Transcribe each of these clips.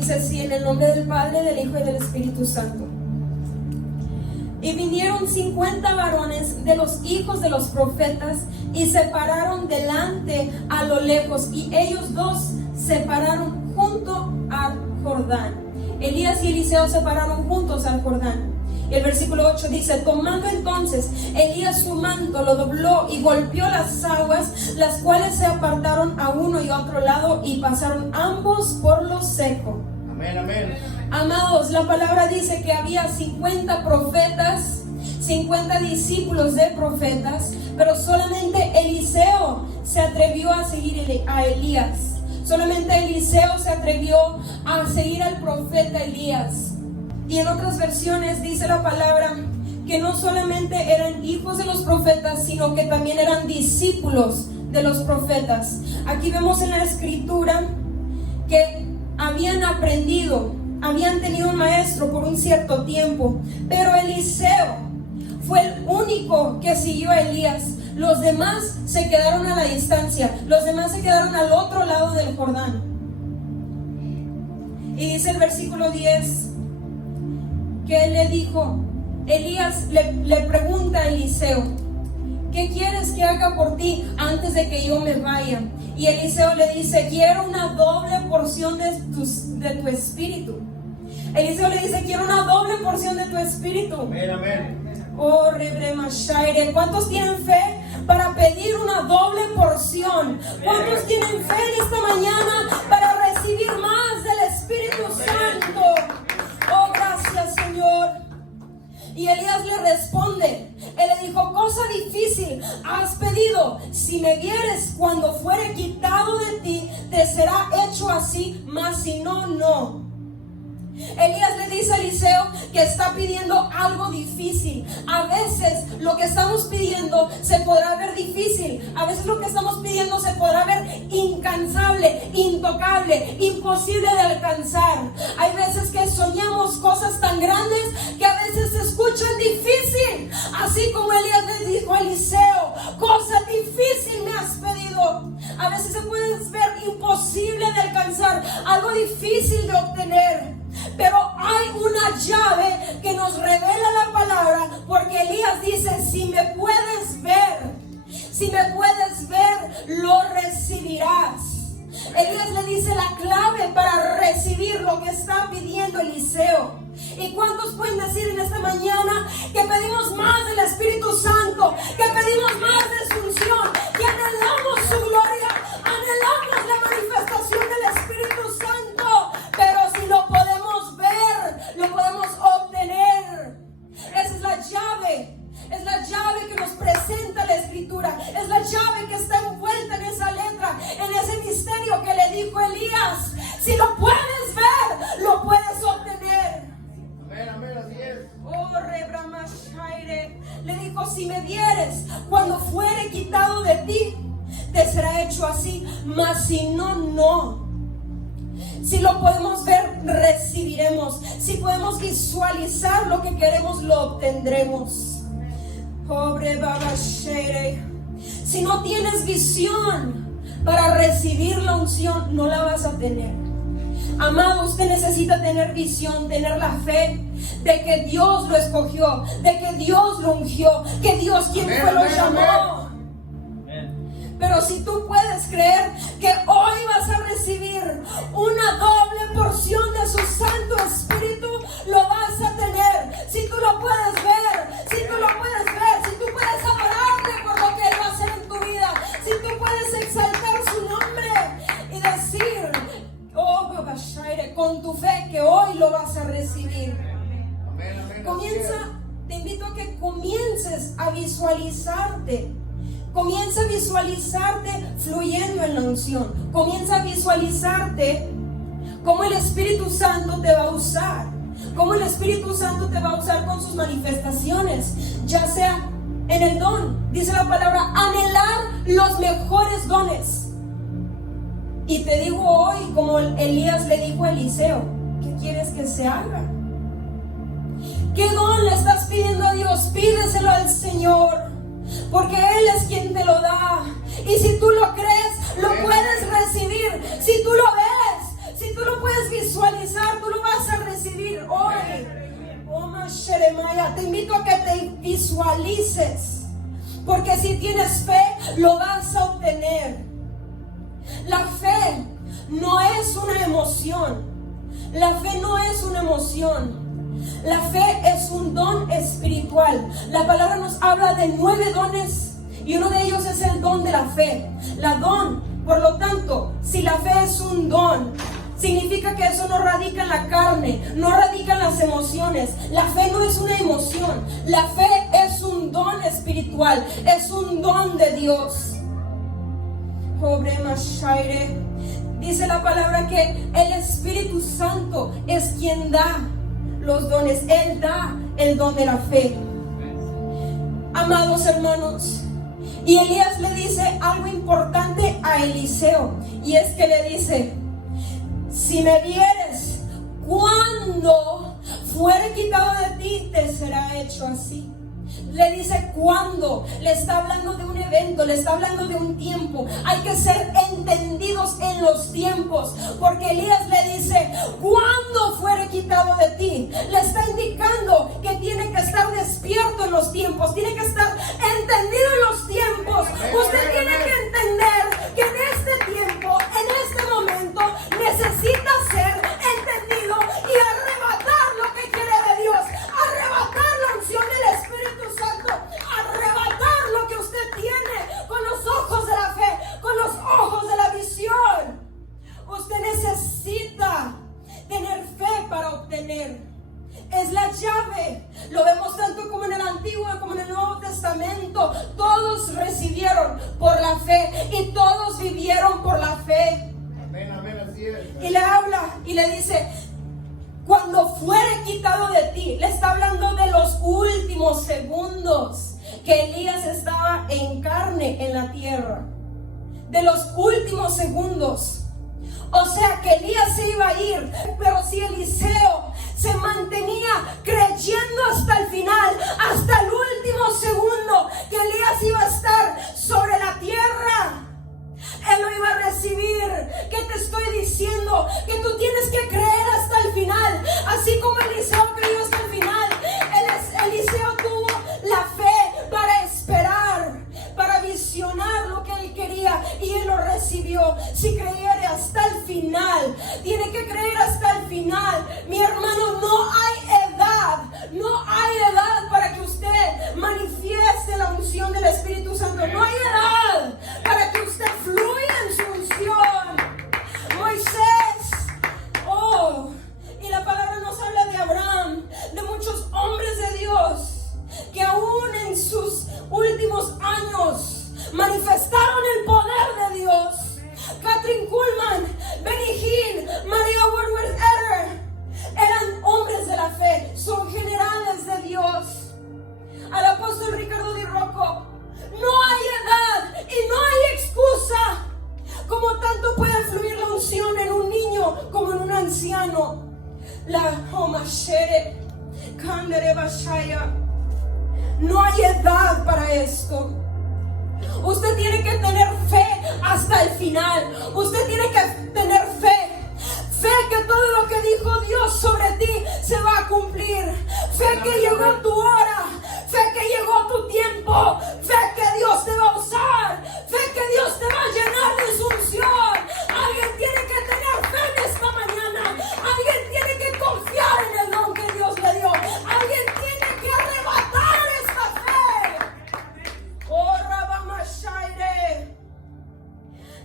Dice así: en el nombre del Padre, del Hijo y del Espíritu Santo. Y vinieron 50 varones de los hijos de los profetas y se pararon delante a lo lejos, y ellos dos se pararon junto al Jordán. Elías y Eliseo se pararon juntos al Jordán. Y el versículo 8 dice: tomando entonces Elías su manto, lo dobló y golpeó las aguas, las cuales se apartaron a uno y a otro lado, y pasaron ambos por lo seco. Amén, amén. Amados, la palabra dice que había 50 profetas, 50 discípulos de profetas, pero solamente Eliseo se atrevió a seguir a Elías. Solamente Eliseo se atrevió a seguir al profeta Elías. Y en otras versiones dice la palabra que no solamente eran hijos de los profetas, sino que también eran discípulos de los profetas. Aquí vemos en la escritura que habían aprendido, habían tenido un maestro por un cierto tiempo, pero Eliseo fue el único que siguió a Elías. Los demás se quedaron a la distancia, los demás se quedaron al otro lado del Jordán. Y dice el versículo 10 que él le dijo, Elías le pregunta a Eliseo: ¿qué quieres que haga por ti antes de que yo me vaya? Y Eliseo le dice: quiero una doble porción de tu espíritu. Eliseo le dice: quiero una doble porción de tu espíritu. Amén, amén. Oh, Rebremashaire, ¿cuántos tienen fe para pedir una doble porción? ¿Cuántos tienen fe en esta mañana para recibir más del Espíritu Santo? Oh, gracias, Señor. Y Elías le responde, él le dijo: cosa difícil has pedido, si me vieres cuando fuere quitado de ti, te será hecho así, mas si no, no. Elías le dice a Eliseo que está pidiendo algo difícil. A veces lo que estamos pidiendo se podrá ver difícil. A veces lo que estamos pidiendo se podrá ver incansable, intocable, imposible de alcanzar. Hay veces que soñamos cosas tan grandes que a veces se escuchan difícil. Así como Elías le dijo a Eliseo: cosa difícil me has pedido. A veces se puede ver imposible de alcanzar, algo difícil de obtener. Pero hay una llave que nos revela la palabra, porque Elías dice: si me puedes ver, lo recibirás. Elías le dice la clave para recibir lo que está pidiendo Eliseo. ¿Y cuántos pueden decir en esta mañana que pedimos más del Espíritu Santo, que pedimos más de su unción, que anhelamos su gloria, anhelamos la manifestación del Espíritu Santo? Pero si lo podemos ver, lo podemos obtener. Esa es la llave que nos presenta la Escritura, es la llave que está envuelta en esa letra, en ese misterio que le dijo Elías. Si lo puedes ver, lo puedes obtener. Amén, amén, así es. Oh, Rebremashaire, le dijo: si me vieres cuando fuere quitado de ti, te será hecho así, mas si no, no. Si lo podemos ver, recibiremos. Si podemos visualizar lo que queremos, lo obtendremos. Pobre Babashere. Si no tienes visión para recibir la unción, no la vas a tener. Amado, usted necesita tener visión, tener la fe de que Dios lo escogió, de que Dios lo ungió, que Dios quien fue lo llamó. Pero si tú puedes creer que hoy vas a recibir una doble porción de su Santo Espíritu, lo vas a tener. Si tú lo puedes ver, si tú puedes adorarle por lo que Él va a hacer en tu vida, si tú puedes exaltar su nombre y decir: oh, Babashaire, con tu fe que hoy lo vas a recibir. Te invito a que comiences a visualizarte. Comienza a visualizarte fluyendo en la unción. Comienza a visualizarte cómo el Espíritu Santo te va a usar. Cómo el Espíritu Santo te va a usar con sus manifestaciones. Ya sea en el don. Dice la palabra: anhelar los mejores dones. Y te digo hoy, como Elías le dijo a Eliseo: ¿qué quieres que se haga? ¿Qué don le estás pidiendo a Dios? Pídeselo al Señor, porque Él es quien te lo da. Y si tú lo crees, lo puedes recibir. Si tú lo ves, si tú tú lo puedes visualizar, tú lo vas a recibir hoy. Oh, Masheremaya, te invito a que te visualices, porque si tienes fe, lo vas a obtener. La fe no es una emoción. La fe no es una emoción. La fe es un don espiritual. La palabra nos habla de 9 dones y uno de ellos es el don de la fe. La don, por lo tanto, si la fe es un don, significa que eso no radica en la carne, no radica en las emociones. La fe no es una emoción. La fe es un don espiritual, es un don de Dios. Pobre Mashaire. Dice la palabra que el Espíritu Santo es quien da los dones. Él da el don de la fe. Amados hermanos, y Elías le dice algo importante a Eliseo, y es que le dice: si me vieres, cuando fuere quitado de ti, te será hecho así. Le dice cuándo, le está hablando de un evento, le está hablando de un tiempo. Hay que ser entendidos en los tiempos, porque Elías le dice cuándo fuere quitado de ti. Le está indicando que tiene que estar despierto en los tiempos, tiene que estar entendido en los tiempos. Usted tiene que entender que en este tiempo, en este momento, necesita ser entendido y arrebatar lo que quiere de Dios, arrebatar la unción del Espíritu Santo, arrebatar lo que usted tiene con los ojos de la fe, con los ojos de la visión. Usted necesita tener fe para obtener. Es la llave. Lo vemos tanto como en el Antiguo como en el Nuevo Testamento. Todos recibieron por la fe y todos vivieron por la fe. Amén, amén, así es. Y le habla y le dice: cuando fuere quitado de ti. Le está hablando de los últimos segundos que Elías estaba en carne en la tierra. De los últimos segundos. O sea que Elías se iba a ir, pero si Eliseo se mantenía creyendo hasta el final, hasta el último segundo que Elías iba a estar sobre la tierra, él lo iba a recibir. ¿Qué te estoy diciendo? Que tú tienes que creer hasta el final. Así como Eliseo creyó hasta el final, Eliseo tuvo la fe para esperar, para visionar lo que él quería, y él lo recibió. Si creyere hasta el final, tiene que creer hasta el final. Mi hermano, no hay edad para que usted manifieste la unción del Espíritu Santo. No hay edad para que usted fluya en su unción. Moisés, y la palabra nos habla de Abraham, de muchos hombres de Dios que aún en sus últimos años manifestaron el poder de Dios. Kathryn Kuhlman, Benny Hinn, Maria Woodworth-Etter eran hombres de la fe, son generales de Dios. Al apóstol Ricardo Di Rocco, no hay edad y no hay excusa. Como tanto puede fluir la unción en un niño como en un anciano. La Homashere Kandere Bashaya. No hay edad para esto. Usted tiene que tener fe hasta el final. Usted tiene que tener fe. Fe que todo lo que dijo Dios sobre ti se va a cumplir. Fe que llegó tu hora. Fe que llegó tu tiempo. Fe que Dios te va a usar. Fe que Dios te va a llenar de su unción. Alguien tiene que tener fe en esta mañana. Alguien tiene que confiar en el don que Dios le dio. Alguien tiene que arrebatar esta fe. Oh, Rabamashaire.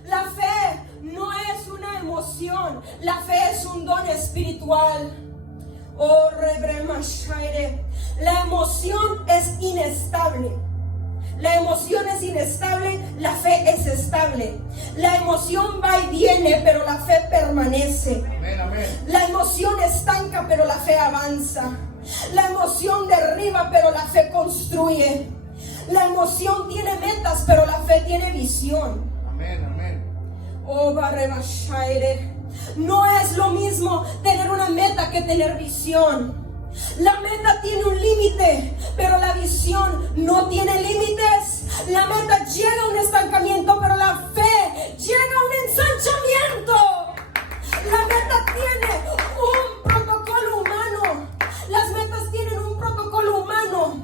La fe no es una emoción. La fe es un don espiritual. Oh, Rebremashaire. La emoción es inestable. La emoción es inestable, la fe es estable. La emoción va y viene, pero la fe permanece. Amén, amén. La emoción estanca, pero la fe avanza. La emoción derriba, pero la fe construye. La emoción tiene metas, pero la fe tiene visión. Amén, amén. Oh, Barrebashaire. No es lo mismo tener una meta que tener visión. La meta tiene un límite, pero la visión no tiene límites. La meta llega a un estancamiento, pero la fe llega a un ensanchamiento. La meta tiene un protocolo humano. Las metas tienen un protocolo humano.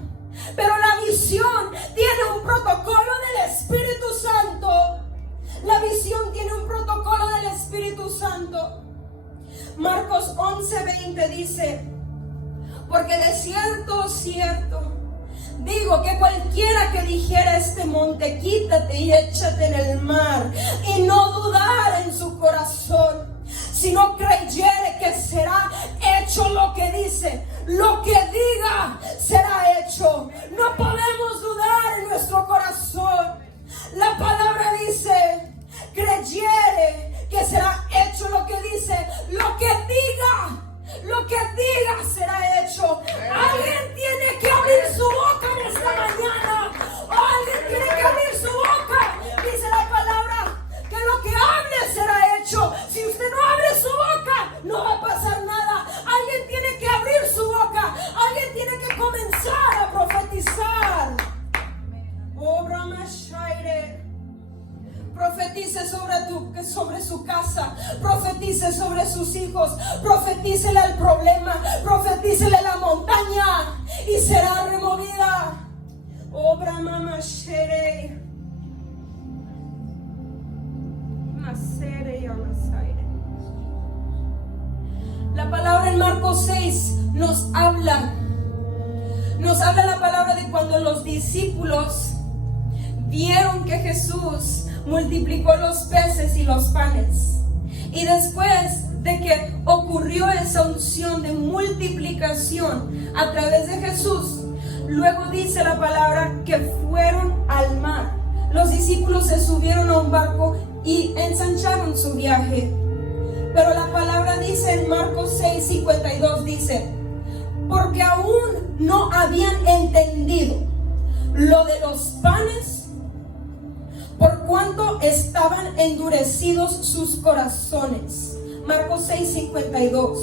Pero la visión tiene un protocolo del Espíritu Santo. La visión tiene un protocolo del Espíritu Santo. Marcos 11:20 dice: porque de cierto, cierto, digo que cualquiera que dijera a este monte, quítate y échate en el mar, y no dudara en su corazón, sino creyere que será hecho lo que dice, lo que diga será hecho. No podemos dudar en nuestro corazón. La palabra dice: creyere que será hecho lo que dice, lo que diga será hecho. Alguien tiene que abrir su boca en esta mañana. Alguien tiene que abrir su boca. Dice la palabra que lo que hable será hecho. Si usted no abre su boca, no va a pasar nada. Alguien tiene que abrir su boca. Alguien tiene que comenzar a profetizar. Oh, Brahma Shaire. Profetice sobre su casa, profetice sobre sus hijos, profetícele al problema, profetícele la montaña y será removida. Obra Mama Shere. Masere y Amasaire. La palabra en Marcos 6 nos habla la palabra de cuando los discípulos vieron que Jesús multiplicó los peces y los panes. Y después de que ocurrió esa unción de multiplicación a través de Jesús, luego dice la palabra que fueron al mar. Los discípulos se subieron a un barco y ensancharon su viaje. Pero la palabra dice en Marcos 6:52, dice: porque aún no habían entendido lo de los panes, por cuanto estaban endurecidos sus corazones. Marcos 6:52.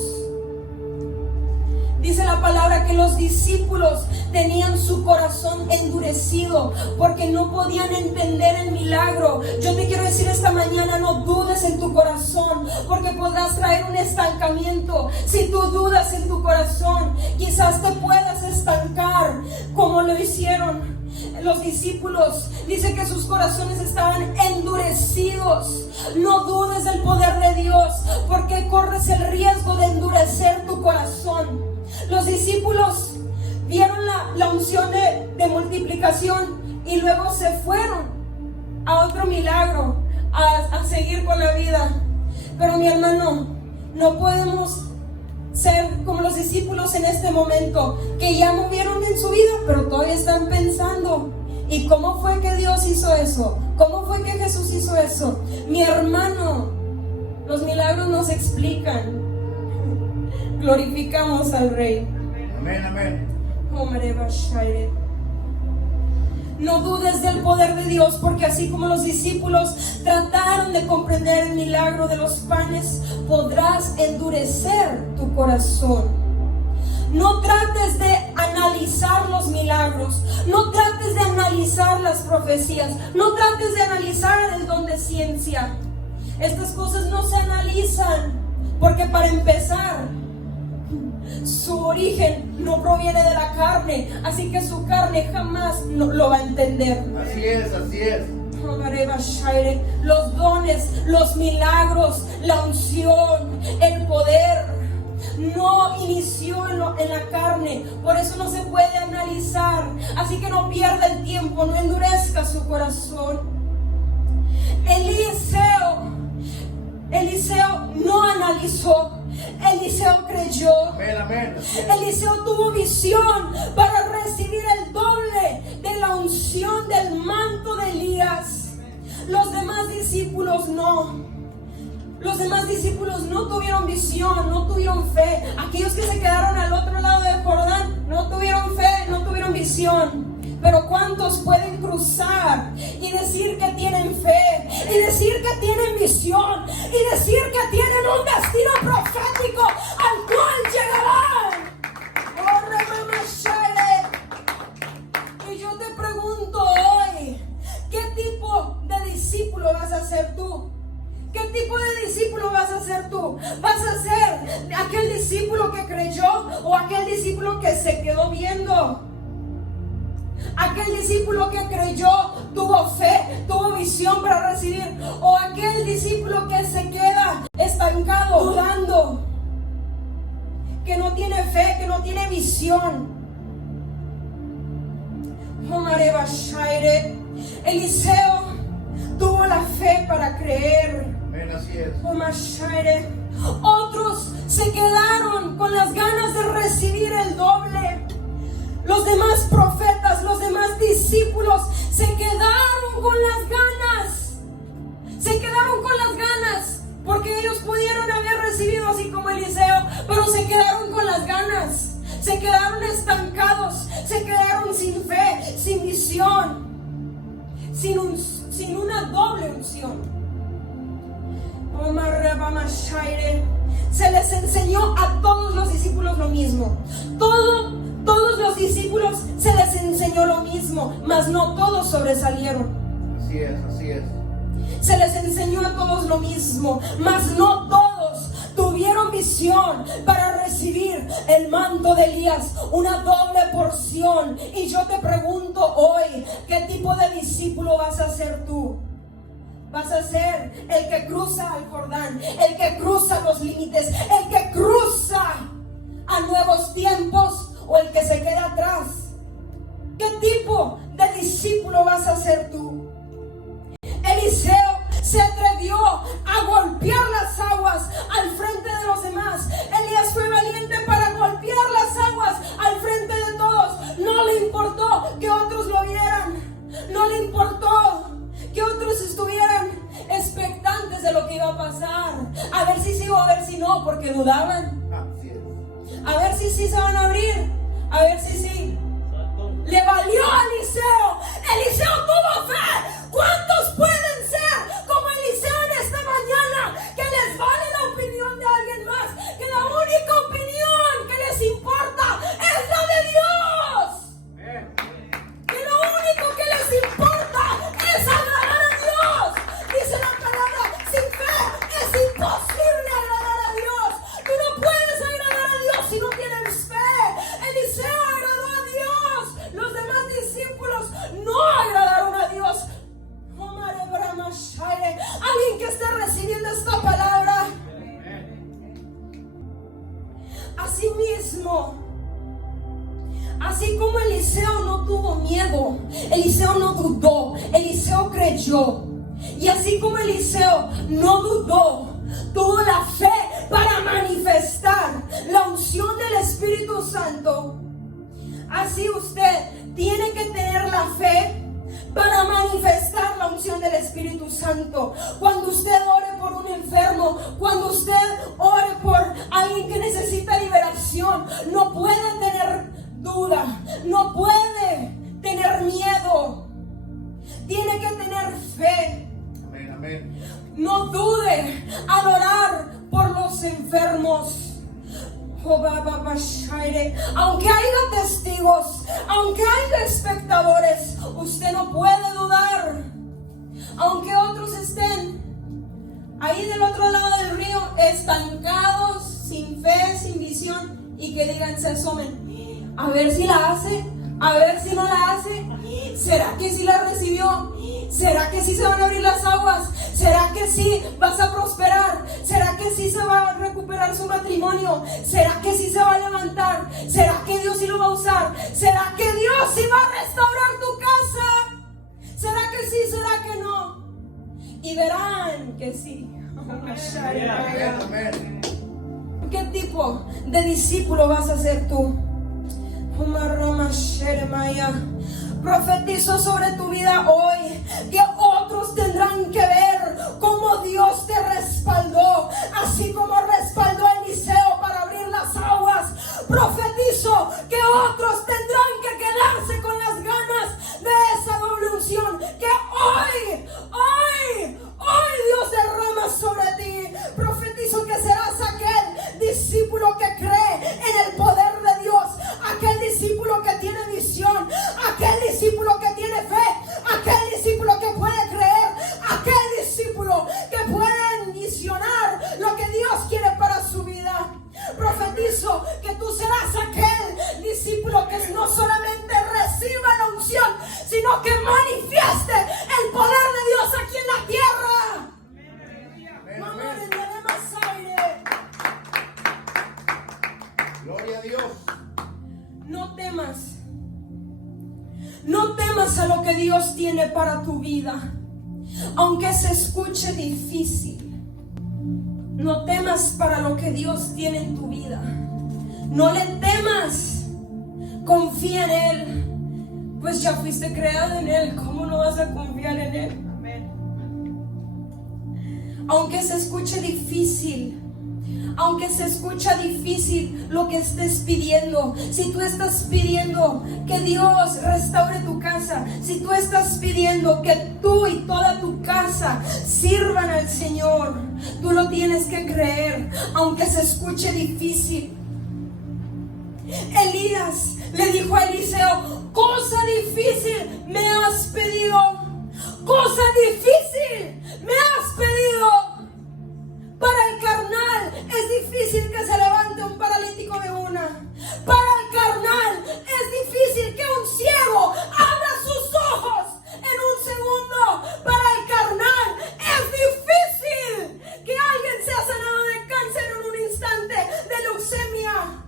Dice la palabra que los discípulos tenían su corazón endurecido porque no podían entender el milagro. Yo te quiero decir esta mañana: no dudes en tu corazón, porque podrás traer un estancamiento. Si tú dudas en tu corazón, quizás te puedas estancar como lo hicieron los discípulos. Dice que sus corazones estaban endurecidos. No dudes del poder de Dios, porque corres el riesgo de endurecer tu corazón. Los discípulos vieron la unción de multiplicación y luego se fueron a otro milagro, a seguir con la vida. Pero mi hermano, no podemos ser como los discípulos en este momento, que ya movieron en su vida, pero todavía están pensando: ¿y cómo fue que Dios hizo eso? ¿Cómo fue que Jesús hizo eso? Mi hermano, los milagros nos explican. Glorificamos al Rey. Amén, amén. No dudes del poder de Dios, porque así como los discípulos trataron de comprender el milagro de los panes, podrás endurecer tu corazón. No trates de analizar los milagros, no trates de analizar las profecías, no trates de analizar el don de ciencia. Estas cosas no se analizan, porque para empezar, su origen no proviene de la carne, así que su carne jamás lo va a entender. Así es, así es. Los dones, los milagros, la unción, el poder no inició en la carne, por eso no se puede analizar. Así que no pierda el tiempo, no endurezca su corazón. Eliseo no analizó, Eliseo creyó. Amén, amén. Así es. Eliseo tuvo visión para recibir el doble de la unción del manto de Elías. Los demás discípulos no. Los demás discípulos no tuvieron visión, no tuvieron fe. Aquellos que se quedaron al otro lado del Jordán no tuvieron fe, no tuvieron visión. Pero ¿cuántos pueden cruzar y decir que tienen fe, y decir que tienen visión, y decir que tienen un destino profético al cual llegarán? ¡Oh, Remamashare! Y yo te pregunto hoy, ¿qué tipo de discípulo vas a ser tú? ¿Qué tipo de discípulo vas a ser tú? o aquel discípulo que se quedó viendo. Aquel discípulo que creyó, tuvo fe, tuvo visión para recibir, o aquel discípulo que se queda estancado, dudando, que no tiene fe, que no tiene visión. Eliseo tuvo la fe para creer. Amén, así es. Otros se quedaron con las ganas de recibir el doble. Los demás profetas, los demás discípulos se quedaron con las ganas. Se quedaron con las ganas porque ellos pudieron haber recibido así como Eliseo, pero se quedaron con las ganas. Se quedaron estancados, se quedaron sin fe, sin visión, sin una doble unción. Se les enseñó a todos los discípulos lo mismo. Todos los discípulos se les enseñó lo mismo, mas no todos sobresalieron. Así es, así es. Se les enseñó a todos lo mismo, mas no todos tuvieron visión para recibir el manto de Elías, una doble porción. Y yo te pregunto hoy, ¿qué tipo de discípulo vas a ser tú? ¿Vas a ser el que cruza al Jordán, el que cruza los límites, el que cruza a nuevos tiempos, o el que se queda atrás? ¿Qué tipo de discípulo vas a ser tú? Eliseo se atrevió a golpear las aguas al frente de los demás. Elías fue valiente para golpear las aguas al frente de todos. No le importó que otros lo vieran. No le importó que otros estuvieran expectantes de lo que iba a pasar. A ver si sí o a ver si no, porque dudaban. Así es. A ver si sí se van a abrir. A ver si sí. Le valió a Eliseo. Eliseo tuvo fe. ¿Cuántos pueden ser como Eliseo en esta mañana? Que les vale la opinión de alguien más. Que la única opinión que les importa es la de Dios. Que lo único que les importa es agradar a Dios. Dice la palabra, sin fe es imposible agradar a Dios. Tú no puedes agradar a Dios si no tienes fe. Eliseo agradó a Dios. Los demás discípulos no agradaron a Dios. Alguien que esté recibiendo esta palabra. Asimismo, así como Eliseo no tuvo miedo, Eliseo no dudó, Eliseo creyó. Y así como Eliseo no dudó, tuvo la fe para manifestar la unción del Espíritu Santo. Así usted tiene que tener la fe para manifestar la unción del Espíritu Santo. Cuando usted ore por un enfermo, cuando usted ore por alguien que necesita liberación, no puede tener duda, no puede tener miedo. Tiene que tener fe. Amén, amén. No dude al orar por los enfermos. Aunque haya testigos, aunque haya espectadores, usted no puede dudar. Aunque otros estén ahí del otro lado del río, estancados, sin fe, sin visión, y que digan, se asomen, a ver si la hace, a ver si no la hace. ¿Será que sí la recibió? ¿Será que sí se van a abrir las aguas? ¿Será que sí vas a prosperar? ¿Será que sí se va a recuperar su matrimonio? ¿Será que sí se va a levantar? ¿Será que Dios sí lo va a usar? ¿Será que Dios sí va a restaurar tu casa? ¿Será que sí? ¿Será que no? Y verán que sí. Amén, amén. ¿Qué tipo de discípulo vas a ser tú? Profetizo sobre tu vida hoy que otros tendrán que ver cómo Dios te respaldó, así como respaldó a Eliseo para abrir las aguas. Profetizo que otros tendrán que quedarse con las ganas de esa doble unción que hoy Dios derrama sobre ti. Profetizo que serás aquel discípulo que cree en el poder de Dios, aquel discípulo que tiene visión, aquel discípulo que tiene fe, aquel discípulo que puede creer, aquel discípulo que puede visionar lo que Dios quiere para su vida. Profetizo profetizo que tú serás aquel discípulo que no solamente reciba la unción, sino que manifieste el poder de Dios aquí en la tierra. Amén, Mamá, amén. le daré más aire. Gloria a Dios. No temas. No temas a lo que Dios tiene para tu vida, aunque se escuche difícil. No temas para lo que Dios tiene en tu vida. No le temas. Confía en Él, pues ya fuiste creado en Él. ¿Cómo no vas a confiar en Él? Aunque se escuche difícil, aunque se escucha difícil lo que estés pidiendo, si tú estás pidiendo que Dios restaure tu casa, si tú estás pidiendo que tú y toda tu casa sirvan al Señor, tú lo tienes que creer, aunque se escuche difícil. Elías le dijo a Eliseo: cosa difícil me has pedido, cosa difícil me has pedido. Para el carnal es difícil que se levante un paralítico de una. Para el carnal es difícil que un ciego abra sus ojos en un segundo. Para el carnal es difícil que alguien sea sanado de cáncer en un instante, de leucemia.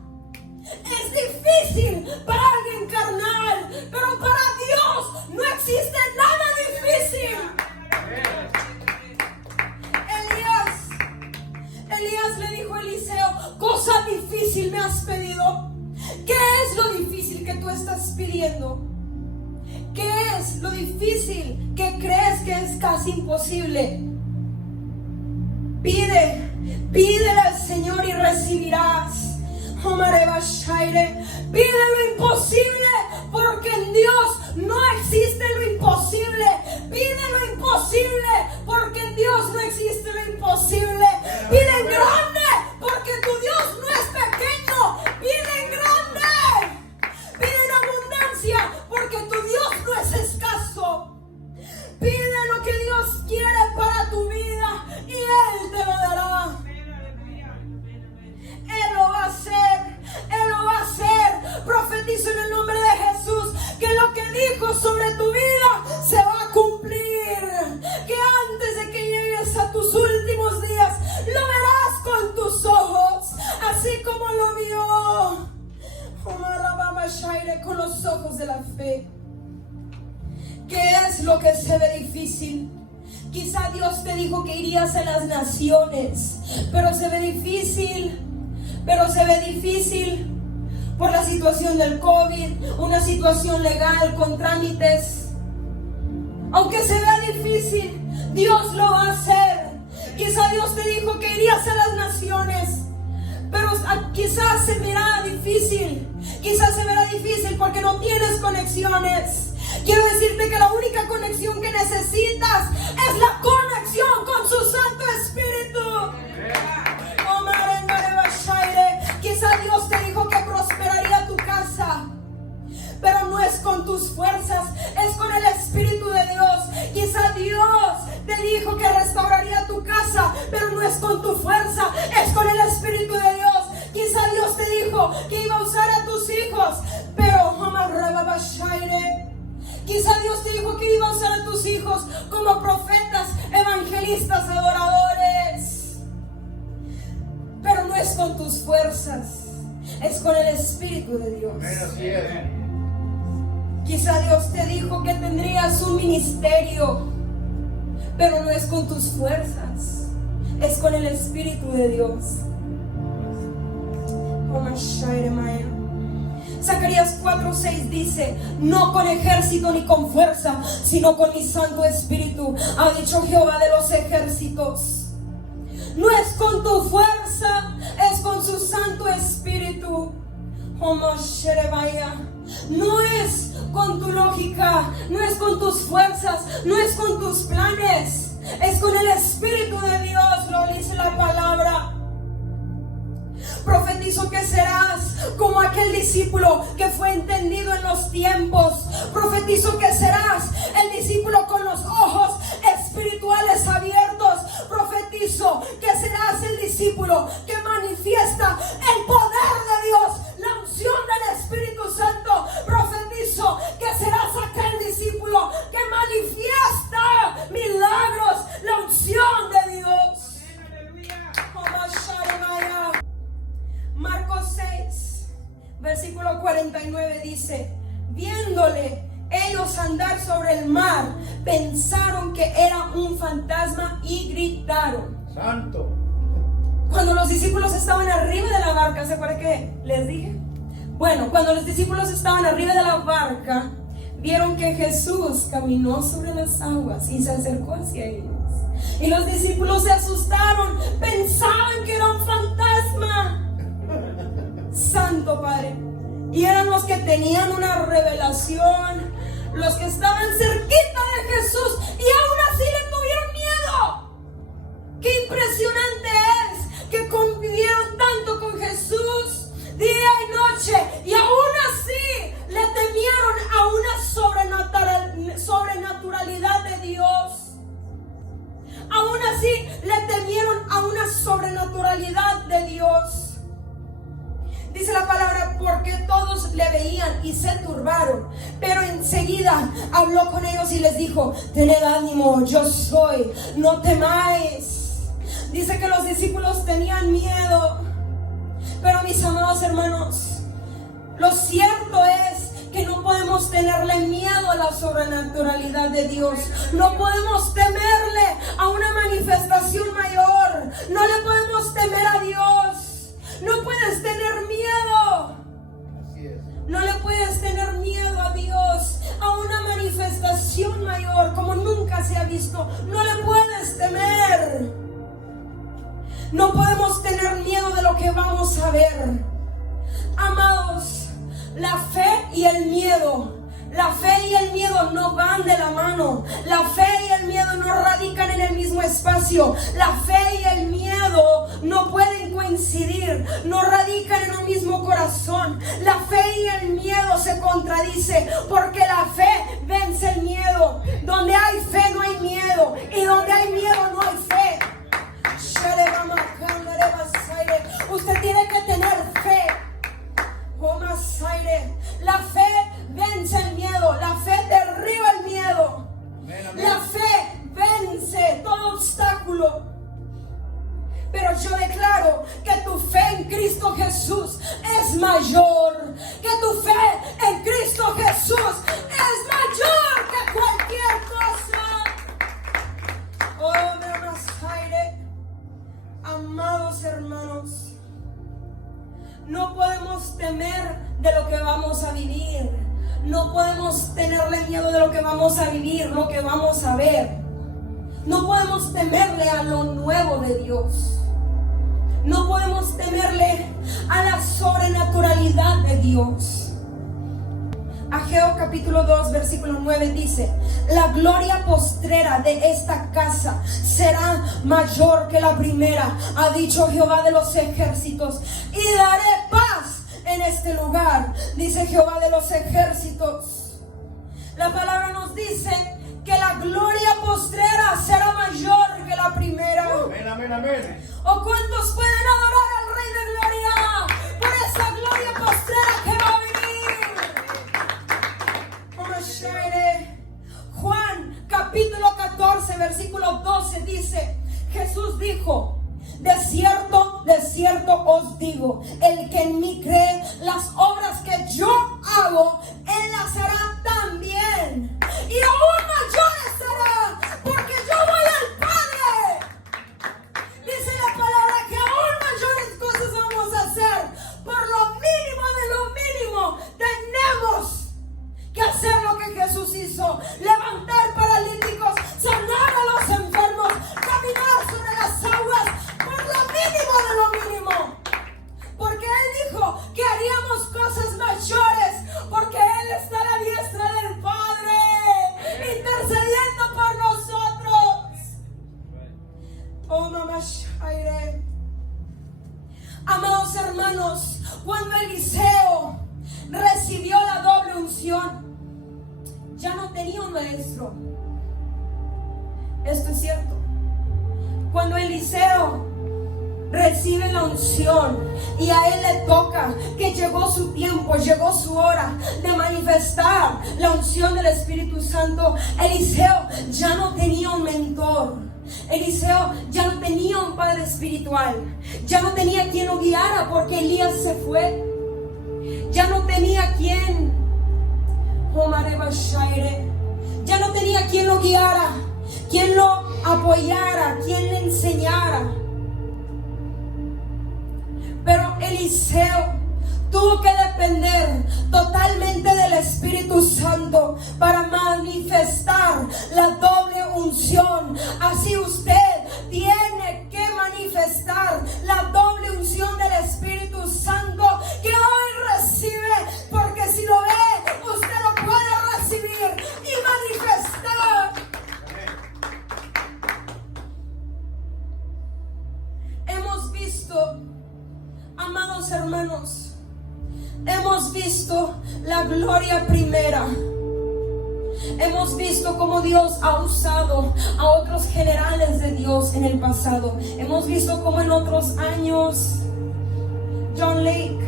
Es difícil para alguien carnal, pero para Dios no existe nada difícil. Elías le dijo a Eliseo: cosa difícil me has pedido. ¿Qué es lo difícil que tú estás pidiendo? ¿Qué es lo difícil que crees que es casi imposible? Pídele al Señor y recibirás. Pide lo imposible, porque en Dios no existe lo imposible. Pide lo imposible, porque en Dios no existe lo imposible. Pide en grande, porque tu Dios no es pequeño. Pide en grande. Pide en abundancia, porque tu Dios no es escaso. Pide lo que Dios quiere para tu vida y Él te lo dará. Él lo va a hacer. Él lo va a hacer. Profetizo en el nombre de Jesús que lo que dijo sobre tu vida se va a cumplir. Que antes de que llegues a tus últimos días lo verás con tus ojos, así como lo vio con los ojos de la fe. ¿Qué es lo que se ve difícil? Quizá Dios te dijo que irías a las naciones, pero se ve difícil. Por la situación del COVID, una situación legal con trámites. Aunque se vea difícil, Dios lo va a hacer. Quizá Dios te dijo que irías a las naciones, pero quizás se verá difícil. Quizás se verá difícil porque no tienes conexiones. Quiero decirte que la única conexión que necesitas es la conexión con su Santo Espíritu. Quizá Dios te dijo que prosperaría tu casa, pero no es con tus fuerzas, es con el Espíritu de Dios. Quizá Dios te dijo que restauraría tu casa, pero no es con tu fuerza, es con el Espíritu de Dios. Quizá Dios te dijo que iba a usar a tus hijos, pero quizá Dios te dijo que iba a usar a tus hijos como profetas, evangelistas, adoradores, pero no es con tus fuerzas, es con el Espíritu de Dios. Así es. Quizá Dios te dijo que tendrías un ministerio, pero no es con tus fuerzas, es con el Espíritu de Dios. Zacarías 4:6 dice: no con ejército ni con fuerza, sino con mi Santo Espíritu, ha dicho Jehová de los ejércitos. No es con tu fuerza, es con su Santo Espíritu. No es con tu lógica, no es con tus fuerzas, no es con tus planes, es con el Espíritu de Dios, lo dice la palabra. Profetizo que serás como aquel discípulo que fue entendido en los tiempos. Profetizo que serás el discípulo con los ojos espirituales abiertos. Profetizo que serás el discípulo que manifiesta el poder Versículo 49 dice: viéndole ellos andar sobre el mar, pensaron que era un fantasma y gritaron. Santo. Cuando los discípulos estaban arriba de la barca, ¿se acuerdan que les dije? Bueno, cuando los discípulos estaban arriba de la barca, vieron que Jesús caminó sobre las aguas y se acercó hacia ellos. Y los discípulos se asustaron, pensaban que era un fantasma. Santo Padre. Y eran los que tenían una revelación, los que estaban cerquita de Jesús y aún así le tuvieron miedo. Qué impresionante es que convivieron tanto con Jesús día y noche y aún así le temieron a una sobrenaturalidad de Dios. Aún así le temieron a una sobrenaturalidad de Dios. Dice la palabra, porque todos le veían y se turbaron, pero enseguida habló con ellos y les dijo: tened ánimo, yo soy, no temáis. Dice que los discípulos tenían miedo, pero mis amados hermanos, lo cierto es que no podemos tenerle miedo a la sobrenaturalidad de Dios. No podemos temerle a una manifestación mayor. No le podemos temer a Dios. No puedes tener miedo. Así es. No le puedes tener miedo a Dios, a una manifestación mayor como nunca se ha visto. No le puedes temer. No podemos tener miedo de lo que vamos a ver. Amados, la fe y el miedo. La fe y el miedo no van de la mano. La fe y el miedo no radican en el mismo espacio. La fe y el miedo no pueden coincidir, no radican en un mismo corazón. La fe y el miedo se contradicen, porque la fe vence el miedo. Donde hay fe no hay miedo, y donde hay miedo no hay fe. Usted tiene que tener fe. La fe vence el miedo. La fe derriba el miedo. Amén, amén. La fe vence todo obstáculo. Pero yo declaro que tu fe en Cristo Jesús es mayor. Que tu fe en Cristo Jesús es mayor que cualquier cosa. Oh, me más aire. Amados hermanos, no podemos temer de lo que vamos a vivir. No podemos tenerle miedo de lo que vamos a vivir, lo que vamos a ver. No podemos temerle a lo nuevo de Dios. No podemos temerle a la sobrenaturalidad de Dios. Ageo capítulo 2 versículo 9 dice: la gloria postrera de esta casa será mayor que la primera, ha dicho Jehová de los ejércitos, y daré paz en este lugar, dice Jehová de los ejércitos. La palabra nos dice que la gloria postrera será mayor que la primera. Amén, amén, amén. ¿O cuántos pueden adorar al Rey de Gloria por esa gloria postrera que va a venir? Juan capítulo 14 versículo 12 dice: Jesús dijo: de cierto os digo, el que en mí cree, las obras que yo hago, él las hará también, y aún mayores hará, porque yo voy al Padre. Dice la palabra que aún mayores cosas vamos a hacer. Por lo mínimo de lo mínimo tenemos que hacer lo que Jesús hizo: levantar paralíticos, sanar a los enfermos, caminar sobre las aguas. Por lo mínimo de lo mínimo, porque Él dijo que haríamos cosas mayores, porque Él está a la diestra del Padre, intercediendo por nosotros. Oh, mamá Shaire. Amados hermanos, cuando Eliseo recibió la doble unción, ya no tenía un maestro. Esto es cierto. Cuando Eliseo recibe la unción y a él le toca, que llegó su tiempo, llegó su hora de manifestar la unción del Espíritu Santo, Eliseo ya no tenía un mentor. Eliseo ya no tenía un padre espiritual, ya no tenía quien lo guiara, porque Elías se fue. ya no tenía quien, ya no tenía quien lo guiara, quien lo apoyara, quien le enseñara. Pero Eliseo tuvo que depender totalmente del Espíritu Santo para manifestar la doble unción. Así usted tiene que manifestar la doble unción del Espíritu Santo que hoy recibe, porque si lo ve, usted lo puede recibir y manifestar. Hemos visto, amados hermanos, hemos visto la gloria primera. Hemos visto cómo Dios ha usado a otros generales de Dios en el pasado. Hemos visto cómo en otros años John Lake,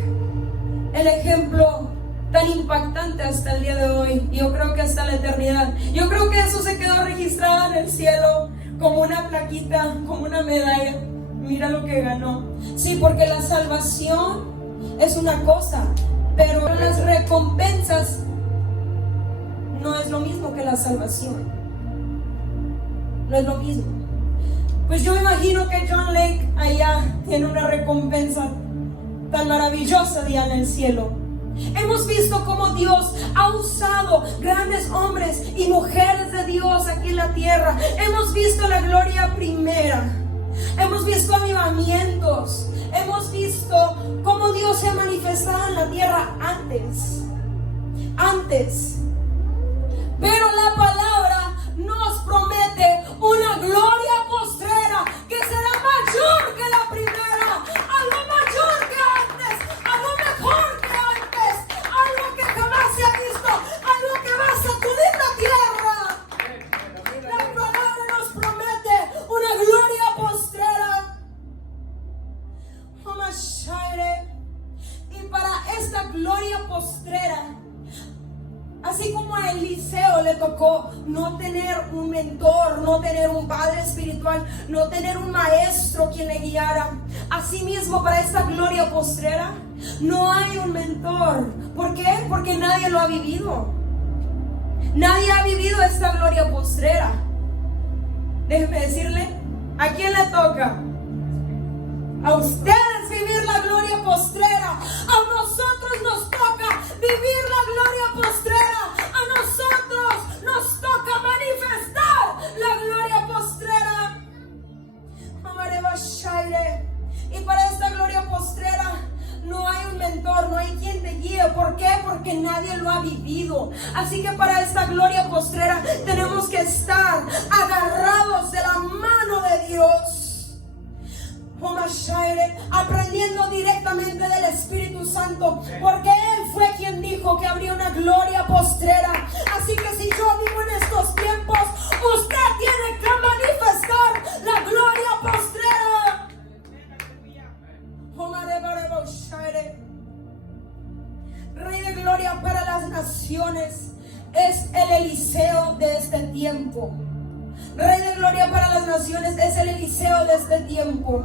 el ejemplo tan impactante hasta el día de hoy, yo creo que hasta la eternidad. Yo creo que eso se quedó registrado en el cielo como una plaquita, como una medalla. Mira lo que ganó. Sí, porque la salvación es una cosa, pero las recompensas no es lo mismo que la salvación. No es lo mismo. Pues yo imagino que John Lake allá tiene una recompensa tan maravillosa allá en el cielo. Hemos visto cómo Dios ha usado grandes hombres y mujeres de Dios aquí en la tierra. Hemos visto la gloria primera. Hemos visto avivamientos. Hemos visto cómo Dios se ha manifestado en la tierra antes. Pero la palabra nos promete una gloria postrera que será mayor que la primera, algo mayor que antes, algo mejor que antes, algo que jamás se ha visto, algo que va a sacudir la tierra. La palabra nos promete una gloria postrera. Y para esta gloria postrera, así como a Eliseo le tocó no tener un mentor, no tener un padre espiritual, no tener un maestro quien le guiara, asimismo para esta gloria postrera no hay un mentor. ¿Por qué? Porque nadie lo ha vivido. Nadie ha vivido esta gloria postrera. Déjeme decirle, ¿a quién le toca? A ustedes vivir la gloria postrera. A nosotros nos toca vivir la gloria postrera. A nosotros nos toca manifestar la gloria postrera. Y para esta gloria postrera no hay un mentor, no hay quien te guíe. ¿Por qué? Porque nadie lo ha vivido. Así que para esta gloria postrera tenemos que estar agarrados de la mano de Dios, aprendiendo directamente del Espíritu Santo, porque Él fue quien dijo que habría una gloria postrera. Así que si yo vivo en estos tiempos, usted tiene que manifestar la gloria postrera. Rey de gloria para las naciones es el Eliseo de este tiempo. Rey de gloria para las naciones es el Eliseo de este tiempo.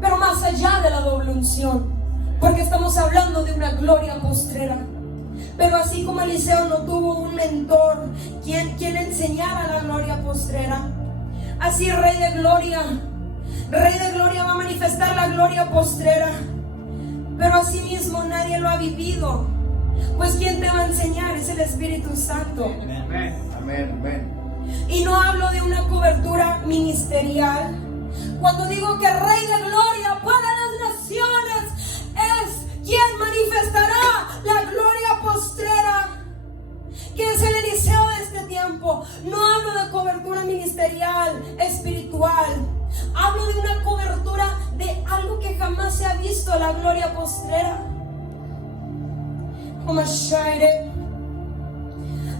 Pero más allá de la doble unción, porque estamos hablando de una gloria postrera. Pero así como Eliseo no tuvo un mentor quien enseñara la gloria postrera, así Rey de gloria va a manifestar la gloria postrera. Pero así mismo nadie lo ha vivido, pues quien te va a enseñar es el Espíritu Santo. Amén. Y no hablo de una cobertura ministerial. Cuando digo que Rey de gloria para las naciones es quien manifestará la gloria postrera, que es el Eliseo de este tiempo. No hablo de cobertura ministerial, espiritual. Hablo de una cobertura de algo que jamás se ha visto, la gloria postrera.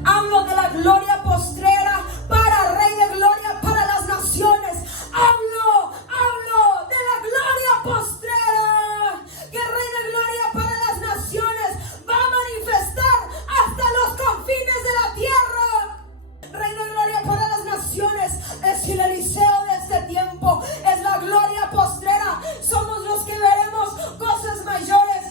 Hablo de la gloria postrera para Rey de gloria para las naciones. Hablo de la gloria postrera, que el Rey de gloria para las naciones va a manifestar hasta los confines de la tierra. Rey de gloria para las naciones es el Eliseo de este tiempo, es la gloria postrera. Somos los que veremos cosas mayores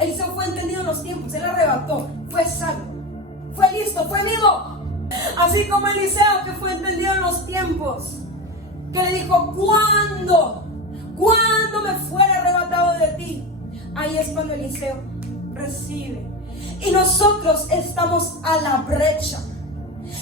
Eliseo fue entendido en los tiempos, él arrebató, fue salvo, fue listo, fue vivo. Así como Eliseo, que fue entendido en los tiempos, que le dijo: ¿cuándo me fuera arrebatado de ti? Ahí es cuando Eliseo recibe. Y nosotros estamos a la brecha.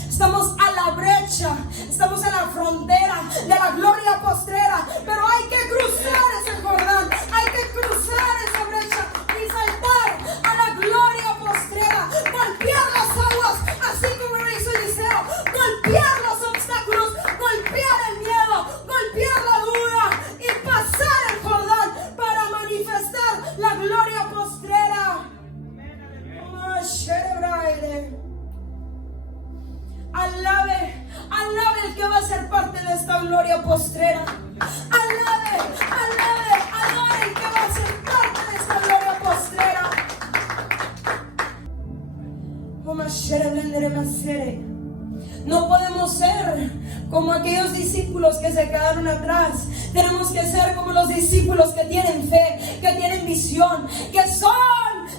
Estamos a la brecha, estamos en la frontera de la gloria postrera, pero hay que cruzar ese Jordán, hay que cruzar esa brecha y saltar a la gloria postrera, golpear las aguas, así como lo hizo Eliseo, golpear los obstáculos, golpear el miedo, golpear la duda y pasar el Jordán para manifestar la gloria postrera. Alabe el que va a ser parte de esta gloria postrera. Alabe el que va a ser parte de esta gloria postrera. No podemos ser como aquellos discípulos que se quedaron atrás. Tenemos que ser como los discípulos que tienen fe, que tienen visión, que son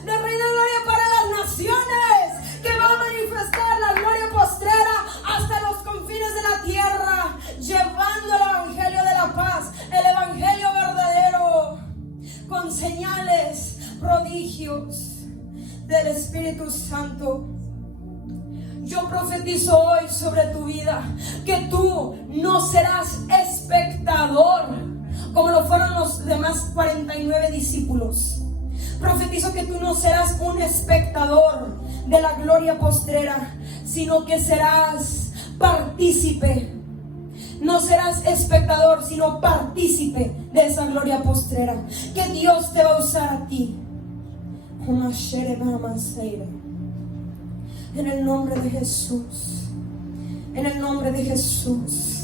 de reino de gloria para las naciones, que va a manifestar la gloria postrera hasta los confines de la tierra, llevando el evangelio de la paz, el evangelio verdadero, con señales, prodigios del Espíritu Santo. Yo profetizo hoy sobre tu vida que tú no serás espectador como lo fueron los demás 49 discípulos. Profetizo que tú no serás un espectador de la gloria postrera, sino que serás partícipe. No serás espectador, sino partícipe de esa gloria postrera. Que Dios te va a usar a ti. En el nombre de Jesús. En el nombre de Jesús.